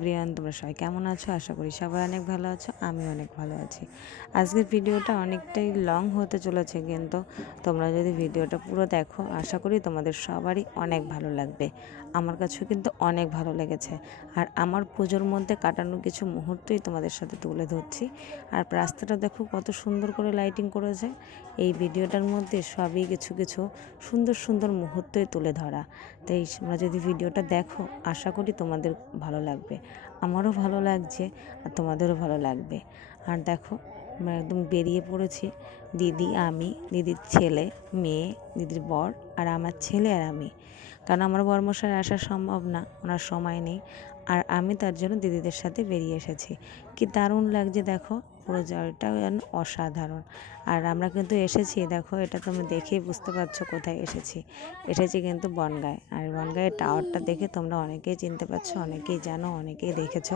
Everyone তোমরা সবাই কেমন আছো? আশা করি সবাই অনেক ভালো আছো আমি অনেক ভালো আছি। আজকের ভিডিওটা অনেকটাই লং হতে চলেছে কিন্তু তোমরা যদি ভিডিওটা পুরো দেখো, আশা করি তোমাদের সবারই অনেক ভালো লাগবে। আমার কাছেও কিন্তু অনেক ভালো লেগেছে। আর আমার পুজোর মধ্যে কাটানো কিছু মুহূর্তই তোমাদের সাথে তুলে ধরছি। আর রাস্তাটা দেখো কত সুন্দর করে লাইটিং করেছে। এই ভিডিওটার মধ্যে সবই কিছু কিছু সুন্দর সুন্দর মুহূর্তই তুলে ধরা। তাই তোমরা যদি ভিডিওটা দেখো, আশা করি তোমাদের ভালো লাগবে। আমারও ভালো লাগছে আর তোমাদেরও ভালো লাগবে। আর দেখো, আমরা একদম বেরিয়ে পড়েছি। দিদি, আমি, দিদির ছেলে, মেয়ে, দিদির বর আর আমার ছেলে আর আমি। কারণ আমার বর্মশায় আসা সম্ভব না, ওনার সময় নেই। আর আমি তার জন্য দিদিদের সাথে বেরিয়ে এসেছি। কি দারুণ লাগছে দেখো পুরো যেন অসাধারণ। আর আমরা কিন্তু এসেছি, দেখো এটা তোমরা দেখেই বুঝতে পারছ কোথায় এসেছি। এসেছি কিন্তু বনগায়। আর বনগাঁয়ের টাওয়ারটা দেখে তোমরা অনেকেই চিনতে পারছ, অনেকেই জানো, অনেকেই দেখেছ।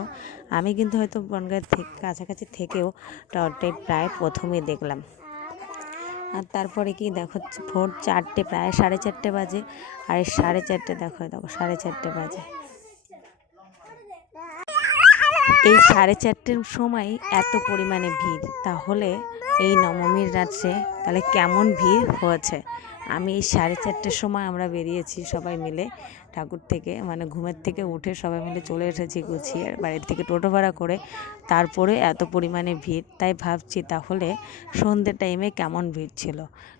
আমি কিন্তু হয়তো বনগাঁয়ের থেকে, কাছাকাছি থেকেও টাওয়ারটাই প্রায় প্রথমেই দেখলাম। আর তারপরে কি দেখো, ভোর চারটে, প্রায় সাড়ে চারটে বাজে। আর সাড়ে চারটে, দেখো দেখো, সাড়ে চারটে বাজে। এই সাড়ে চারটের সময় এত পরিমাণে ভিড়। তাহলে এই নবমীর রাত্রে তাহলে কেমন ভিড় হয়েছে? আমি এই সাড়ে চারটের সময় আমরা বেরিয়েছি সবাই মিলে ঠাকুর থেকে মানে ঘুমের থেকে উঠে সবাই মিলে চলে এসেছি গুছিয়ে বাড়ির থেকে টোটো ভাড়া করে। তারপরে এত পরিমাণে ভিড়, তাই ভাবছি তাহলে সন্ধ্যে টাইমে কেমন ভিড় ছিল?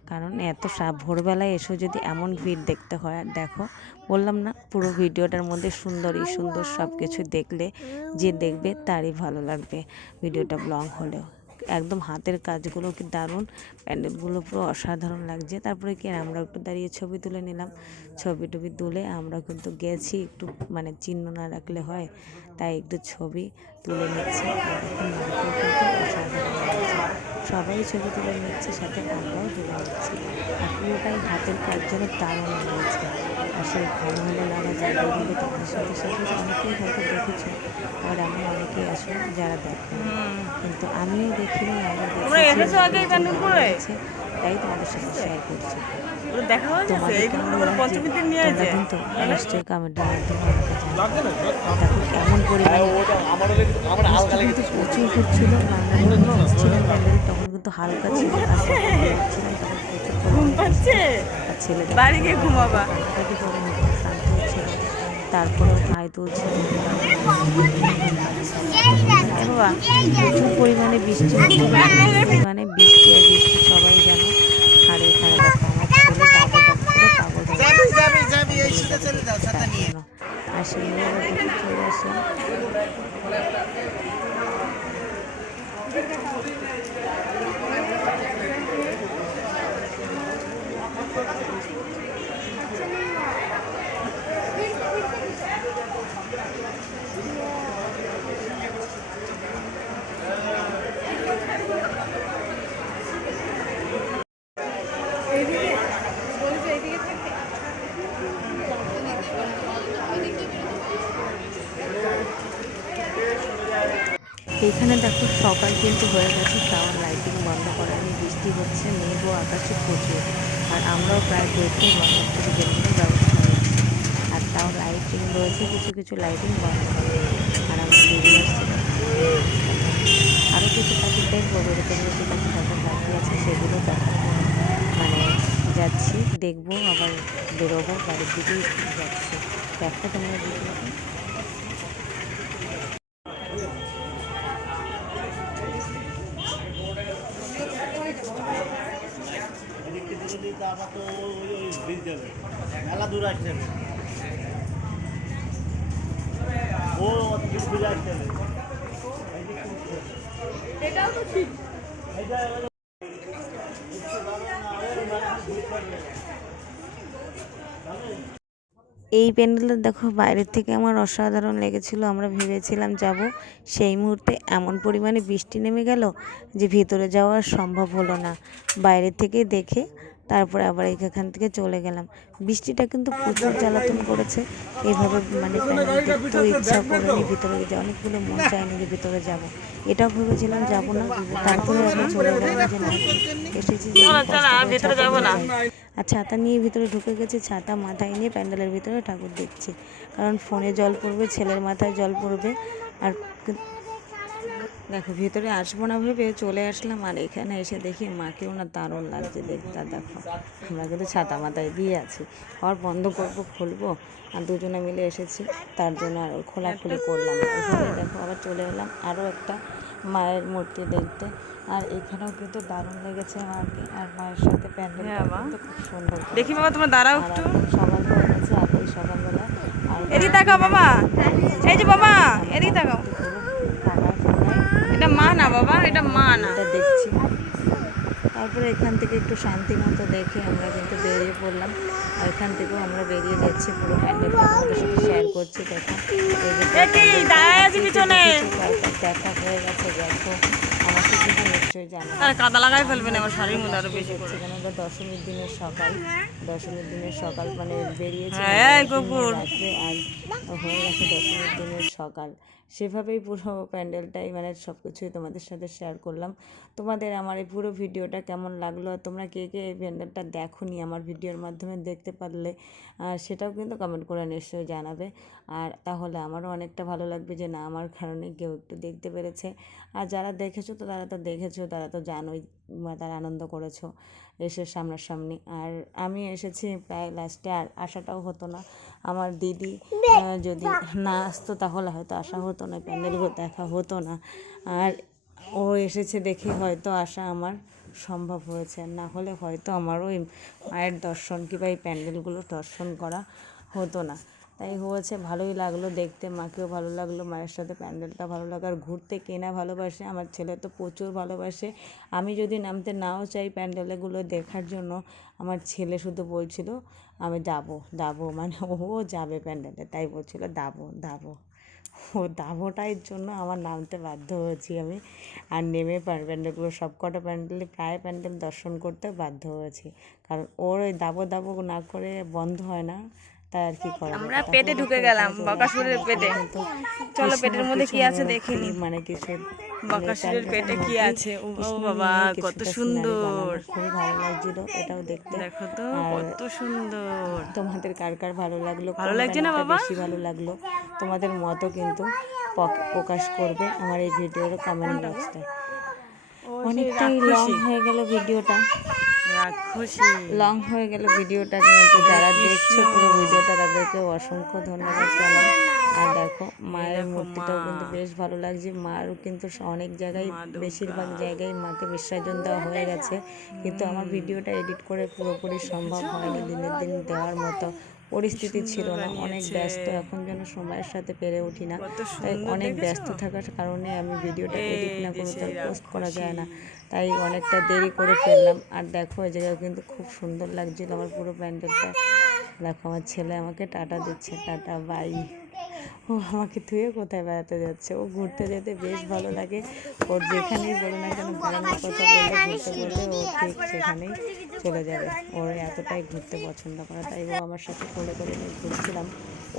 কারণ এত ভোরবেলায় এসেও যদি এমন ভিড় দেখতে হয় আর দেখো, বললাম না, পুরো ভিডিওটার মধ্যে সুন্দরই সুন্দর সব কিছু দেখলে যে দেখবে তারই ভালো লাগবে ভিডিওটা লং হলেও। একদম হাতের কাজগুলো কি দারুণ। প্যান্ডেলগুলো পুরো অসাধারণ লাগছে। তারপরে কি আমরা একটু দাঁড়িয়ে ছবি তুলে নিলাম। ছবি টবি তুলে আমরা কিন্তু গেছি একটু মানে চিহ্ন না রাখলে হয়, তাই একটু ছবি তুলে নিচ্ছি। অসাধারণ লাগছে। সবাই ছবি তুলে নিচ্ছে সাথে আমরাও তুলে নিচ্ছি। আর পুরোটাই হাতের কাজ যেন দারুণ হয়েছে আর সেই ভালো ভালো লাগা জায়গাগুলো তোমাদের সাথে সাথে অনেকেই হয়তো দেখেছ। আর আমি অনেকেই আসো যারা দেখো। কিন্তু আমিও দেখিনি আমরা? দেখেছি তাই তোমাদের সাথে শেয়ার করছি। দেখা হয়েছে তোমাদের কেমন লাগছে? কিন্তু নিশ্চয়ই কমেন্টের মাধ্যমে কেমন পরিমাণে প্রচুর তখন কিন্তু হালকা ছিল ঘুম পাচ্ছে? বাড়ি গিয়ে ঘুমাবা? শান্ত হচ্ছিল তারপরেও ভাই তুলছিল এ বাবা প্রচুর পরিমাণে বৃষ্টি পরিমাণে বৃষ্টি আর বৃষ্টি সবাই জানো। দেখো আমার ছেলে করে পাগল শীতে চলে যাও ছাতা নিয়ে এখানে দেখো সকাল কিন্তু হয়ে গেছে তাও লাইটিং বন্ধ করেনি বৃষ্টি হচ্ছে, মেঘ ও আকাশে প্রচুর। আর আমরাও প্রায় দেখতে বন্ধ থেকে বেরোনোর ব্যবস্থা নিচ্ছি আর তাও লাইটিং রয়েছে, কিছু কিছু লাইটিং বন্ধ করে আর আমরা বেরিয়ে আসছি আরও কিছু পাখি দেখব বেরোতে কিছু পাখি বাকি আছে, সেগুলো দেখার মানে যাচ্ছি, দেখব, আবার বেরোবো, বাড়ির দিকেই যাচ্ছি। দেখো তোমরা ভিডিওটা এই প্যান্ডেলটা দেখো বাইরের থেকে আমার অসাধারণ লেগেছিল। আমরা ভেবেছিলাম যাব সেই মুহূর্তে এমন পরিমাণে বৃষ্টি নেমে গেল যে ভিতরে যাওয়া সম্ভব হলো না। বাইরে থেকে দেখে তারপরে আবার এখান থেকে চলে গেলাম। বৃষ্টিটা কিন্তু প্রচুর জ্বালাতন করেছে। এইভাবে মানে দেখতেও ইচ্ছা করেনি ভিতরে যে অনেকগুলো মন চায়নি যে ভিতরে যাব। এটাও ভেবেছিলাম যাব না তারপরে আমরা চলে গেলাম যে না এসেছি। আর ছাতা নিয়ে ভিতরে ঢুকে গেছে ছাতা মাথায় নিয়ে প্যান্ডেলের ভিতরে ঠাকুর দেখছি। কারণ ফোনে জল পড়বে ছেলের মাথায় জল পড়বে আর দেখো ভিতরে আসব না ভেবে চলে আসলাম আর এখানে এসে দেখি মাকেও না দারুণ লাগছে দেখতে আর দেখো আমরা কিন্তু ছাতা মাথায় দিয়ে আছি। আবার বন্ধ করব খুলবো আর দুজনে মিলে এসেছি তার জন্য আর খোলাখুলি করলাম ওইভাবে দেখো আবার চলে এলাম আরও একটা মায়ের মূর্তি দেখতে আর এখানেও কিন্তু দারুণ লেগেছে মাকে আর মায়ের সাথে প্যান্ডেল হ্যাঁ, খুব সুন্দর দেখি বাবা তোমার দাঁড়াও আর একটু সকাল হয়ে গেছে আর এই সকালবেলা আর এদিকে তাকাও বাবা। এই যে বাবা এদিকে তাকাও। এটা মা না বাবা? এটা মা না। এটা দেখছি। তারপরে এখান থেকে একটু শান্তি মতো দেখে আমরা কিন্তু বেরিয়ে পড়লাম। আর এখান থেকেও আমরা বেরিয়ে যাচ্ছি পুরো সাথে। শেয়ার করছি দেখো। হয়ে গেছে দেখো। আমাকে কিন্তু নিশ্চয়ই জানা আরে কাদা লাগাই ফেলবেন আমার শাড়ির মধ্যে আরও বেশি করে। সেখানে তো দশমীর দিনের সকাল। দশমীর দিনের সকাল মানে বেরিয়েছে হ্যাঁ, আর হয়ে গেছে দশমীর দিনের সকাল। সেভাবেই পুরো প্যান্ডেলটাই মানে সব কিছুই তোমাদের সাথে শেয়ার করলাম। তোমাদের আমার এই পুরো ভিডিওটা কেমন লাগল? আর তোমরা কে কে এই প্যান্ডেলটা দেখো নি আমার ভিডিওর মাধ্যমে দেখতে পারলে, আর সেটাও কিন্তু কমেন্ট করে নিশ্চয়ই জানাবে। আর তাহলে আমারও অনেকটা ভালো লাগবে যে না, আমার কারণে কেউ একটু দেখতে পেরেছে। আর যারা দেখেছ তো তারা তো দেখেছ, তারা তো জানোই বা তারা আনন্দ করেছ এসে সামনাসামনি। আর আমি এসেছি প্রায় লাস্টে আর আসাটাও হতো না। আমার দিদি যদি না আসতো তাহলে হয়তো আসা হতো না প্যান্ডেলগুলো দেখা হতো না। আর ও এসেছে দেখে হয়তো আসা আমার সম্ভব হয়েছে। না হলে হয়তো আমারও এই মায়ের দর্শন কিংবা এই প্যান্ডেলগুলো দর্শন করা হতো না। তাই হয়েছে, ভালোই লাগল দেখতে। মাকেও ভালো লাগল, মায়ের সাথে প্যান্ডেলটা ভালো লাগল আর ঘুরতে কেনা ভালোবাসে, আমার ছেলে তো প্রচুর ভালোবাসে। আমি যদি নামতে নাও চাই প্যান্ডেলগুলো দেখার জন্য, আমার ছেলে শুধু বলছিল, আমি যাব যাব মানে ও যাবে প্যান্ডেলে, তাই বলছিল, দাবো দাবো। ও দাবোটার জন্য আমার নামতে বাধ্য হয়েছি আমি। আর নেমে প্যান্ডেলগুলো সব কটা প্যান্ডেলে, প্রায় প্যান্ডেল দর্শন করতে বাধ্য হয়েছি। কারণ ওর ওই দাবো দাবো না করে বন্ধ হয় না। তাই আর কি করা আমরা পেটে ঢুকে গেলাম বাকাসুরের পেটে। চলো পেটের মধ্যে কি আছে দেখিনি মানে কিছু বাকাসুরের পেটে কি আছে? ও বাবা কত সুন্দর। খুবই ভালো লাগছিল এটাও দেখতে। দেখো তো কত সুন্দর। তোমাদের কার কার ভালো লাগল ভালো লাগছে না বাবা? বেশি ভালো লাগল। তোমাদের মতো কিন্তু প্রকাশ করবে আমার এই ভিডিওর কমেন্ট বক্সটা অনেকটাই লং হয়ে গেল ভিডিওটা। লং হয়ে গেল ভিডিওটা কিন্তু যারা দেখছে পুরো ভিডিওটা তাদেরকে অসংখ্য ধন্যবাদ জানাই। আর দেখো মায়ের মূর্তিটাও কিন্তু বেশ ভালো লাগছে। মারও কিন্তু অনেক জায়গায় বেশিরভাগ জায়গায় মাকে বিসর্জন দেওয়া হয়ে গেছে। কিন্তু আমার ভিডিওটা এডিট করে পুরোপুরি সম্ভব হয়নি। দিনের দিন দেওয়ার মতো পরিস্থিতি ছিল না অনেক ব্যস্ত এখন যেন সময়ের সাথে পেরে উঠি না। তাই অনেক ব্যস্ত থাকার কারণে আমি ভিডিওটা এডিট না করে তার পোস্ট করা যায় না। তাই অনেকটা দেরি করে ফেললাম। আর দেখো এই জায়গায় কিন্তু খুব সুন্দর লাগছিল আমার পুরো প্যান্ডেলটা। দেখো আমার ছেলে আমাকে টাটা দিচ্ছে। টাটা বাই ও আমাকে থুয়ে কোথায় বেড়াতে যাচ্ছে? ও ঘুরতে যেতে বেশ ভালো লাগে। ওর যেখানেই বলো না কেন বেড়ানোর কথা বললে ঘুরতে বললে ও ঠিক সেখানেই চলে যাবে। ওর এতটাই ঘুরতে পছন্দ করে। তাই ও আমার সাথে কোলে করে নিয়ে ঘুরছিলাম।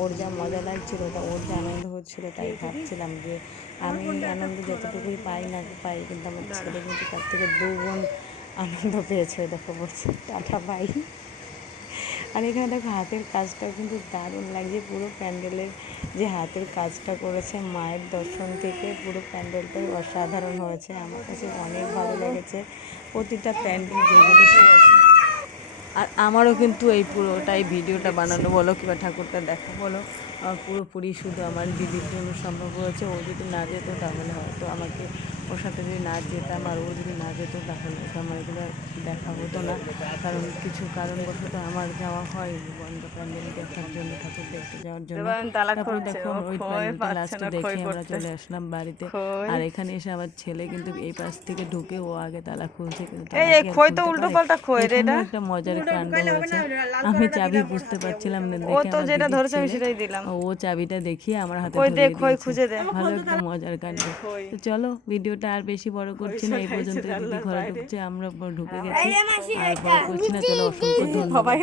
ওর যা মজা লাগছিল, তা ওর যা আনন্দ হচ্ছিল, তাই ভাবছিলাম যে আমি আনন্দ যতটুকুই পাই না পাই, কিন্তু আমার ছেলে কিন্তু তার থেকে দুগুণ আনন্দ পেয়েছে। দেখো বলছে, টাটা বাই আর এখানে দেখো হাতের কাজটাও কিন্তু দারুণ লাগছে। পুরো প্যান্ডেলের যে হাতের কাজটা করেছে মায়ের দর্শন থেকে, পুরো প্যান্ডেলটাই অসাধারণ হয়েছে। আমার কাছে অনেক ভালো লেগেছে। প্রতিটা প্যান্ডেল যেগুলো আর আমারও কিন্তু এই পুরোটাই ভিডিওটা বানানো। বলো কিংবা ঠাকুরটা দেখা, বলো। পুরোপুরি শুধু আমার দিদির জন্য সম্ভব হয়েছে। ও যদি না যেত তাহলে হয়তো আমাকে ওর সাথে যদি না যেতাম আর ও যদি না যেত তাহলে তো আমার এগুলো দেখা হতো না। কারণ কিছু কারণবশত আমার যাওয়া হয় বন্ধ প্যান্ডেল দেখার জন্য ঠাকুর দেখতে যাওয়ার জন্য। তারপরে দেখো ওই প্যান্ডেলটা লাস্টে দেখে আমরা চলে আসলাম বাড়িতে। আর এখানে এসে আমার ছেলে কিন্তু এই পাশ থেকে ঢুকে ও আগে তালা খুলছে কিন্তু খই তো উল্টো পাল্টা খই রে এটা। একটা মজার কাণ্ড হয়েছে আমি চাবি বুঝতে পারছিলাম না ও তো যেটা ধরেছে আমি সেটাই দিলাম। ও চাবিটা দেখিয়ে আমার হাতে দিয়েছে। খুঁজে দে। ভালো একটা মজার কাণ্ড। তো চলো ভিডিওটা আর বেশি বড় করছি না এই পর্যন্ত দিদি ঘরে ঢুকছে আমরা ঢুকে গেছি। আর বড় করছি না চলো অসংখ্য ধন্যবাদ।